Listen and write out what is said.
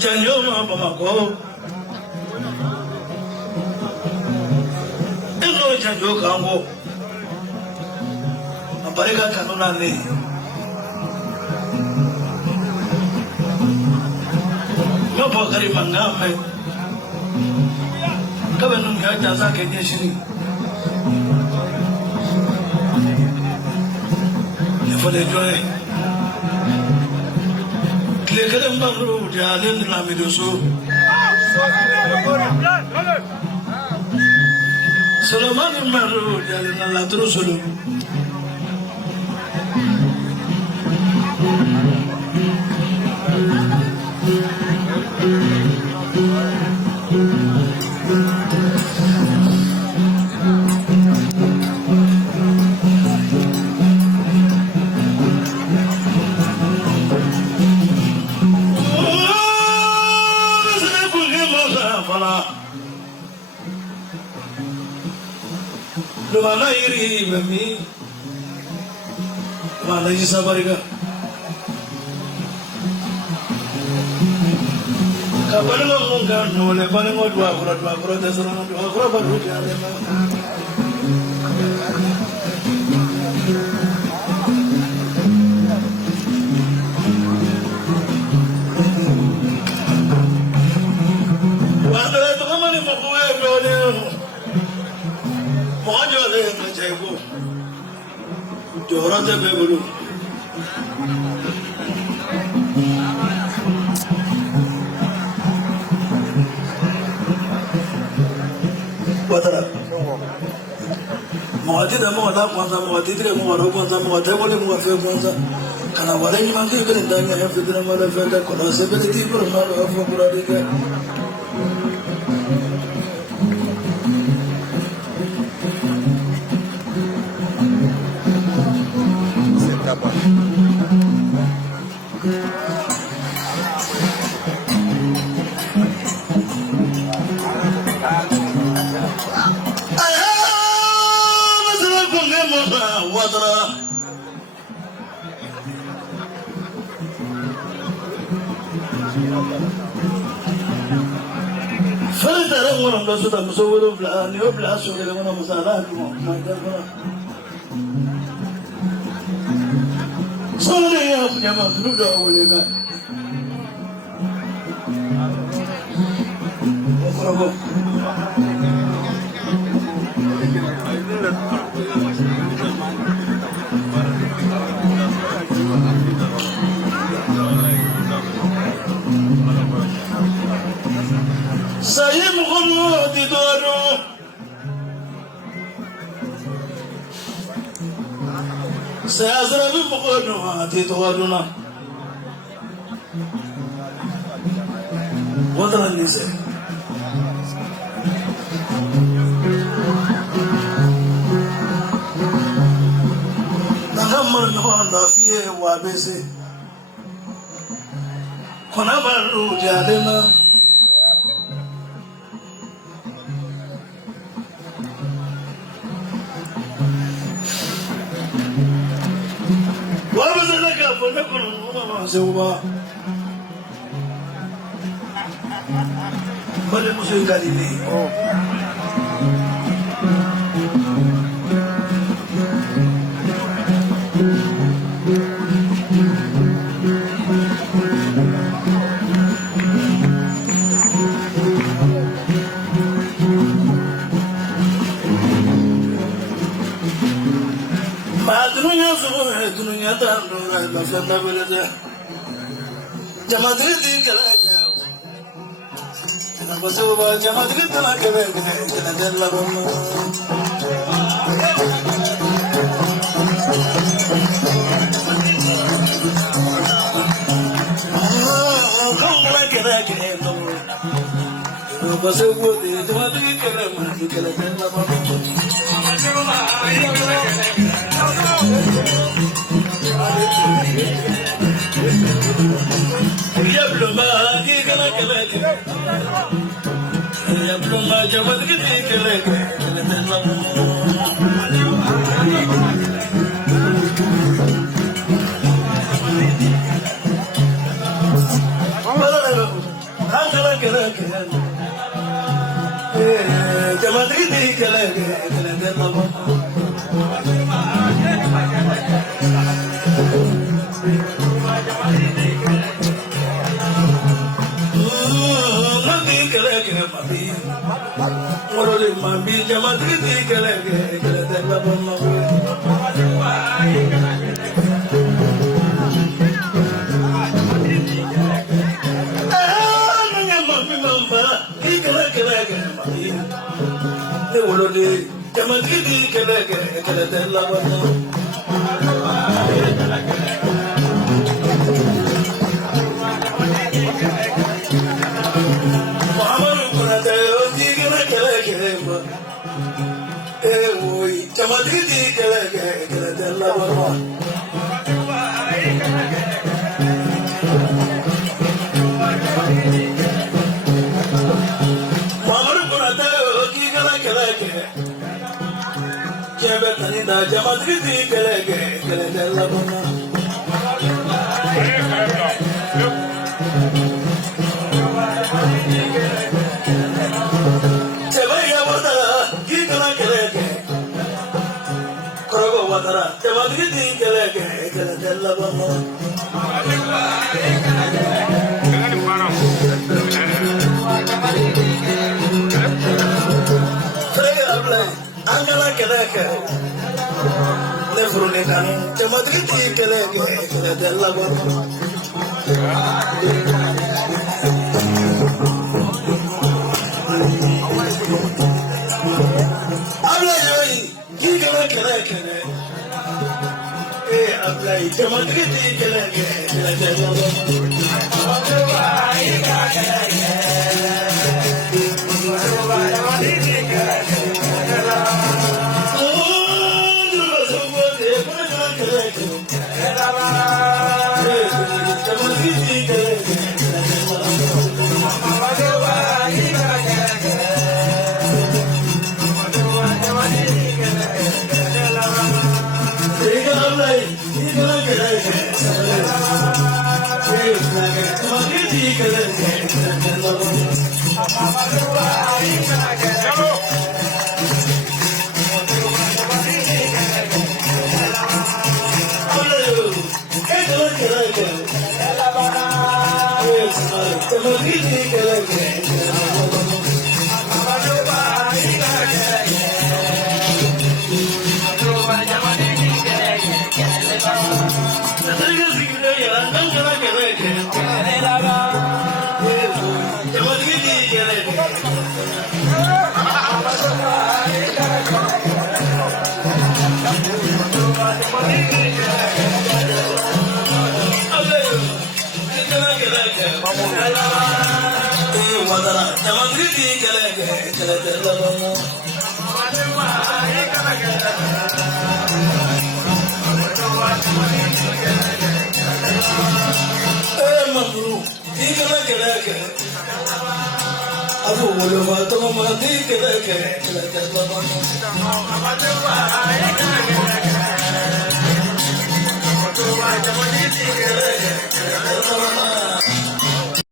Janyo Bamako. Eno Janyo Kango. Apareka Kanonani. No Pokari Mangame. Kabanum Yajaza Kenyashini. For the joy. Click at the Magro, the Island Lamidoso. Solomon Maru, the Island Latrusolo. Mana iri mami, mana jisa bariga. Kapan ngomongkan, oleh paling dua kurat dasarnya dua kurat baru jalan. Wanda itu kan mana mau kue berani. Mojo le ngajaibu, johra jabe bulu. Watara. Mojo dah mojo kwanza, mojo tidak mojo kwanza, mojo boleh mojo kwanza. Karena wadah ni mangkir kerana yang fitnah malah fitnah kalau seperti itu malah apa kurang dia. Fala orang dah sudah musuh belah, ni belah sudah dengan masalah tu, macam mana? Soalnya yang punya makhluk dah boleh kan? Apa? Saya bukan tidur. Saya selalu bukan tidur. Wadaran ni saya. Nahamman Honda fiye wabese. Kona baru jadena. Mana musuh kali ini? Dunia semua, dunia tak ada nafsu tak berada. Jamaah di kelakar. Kenapa sebab jamaah di kelakar? Kenapa jalan lama? Kamu kelakar. Kenapa sebab jamaah di kelakar lama? Ya belum lagi kelak. Ya belum aja buat kita kelak.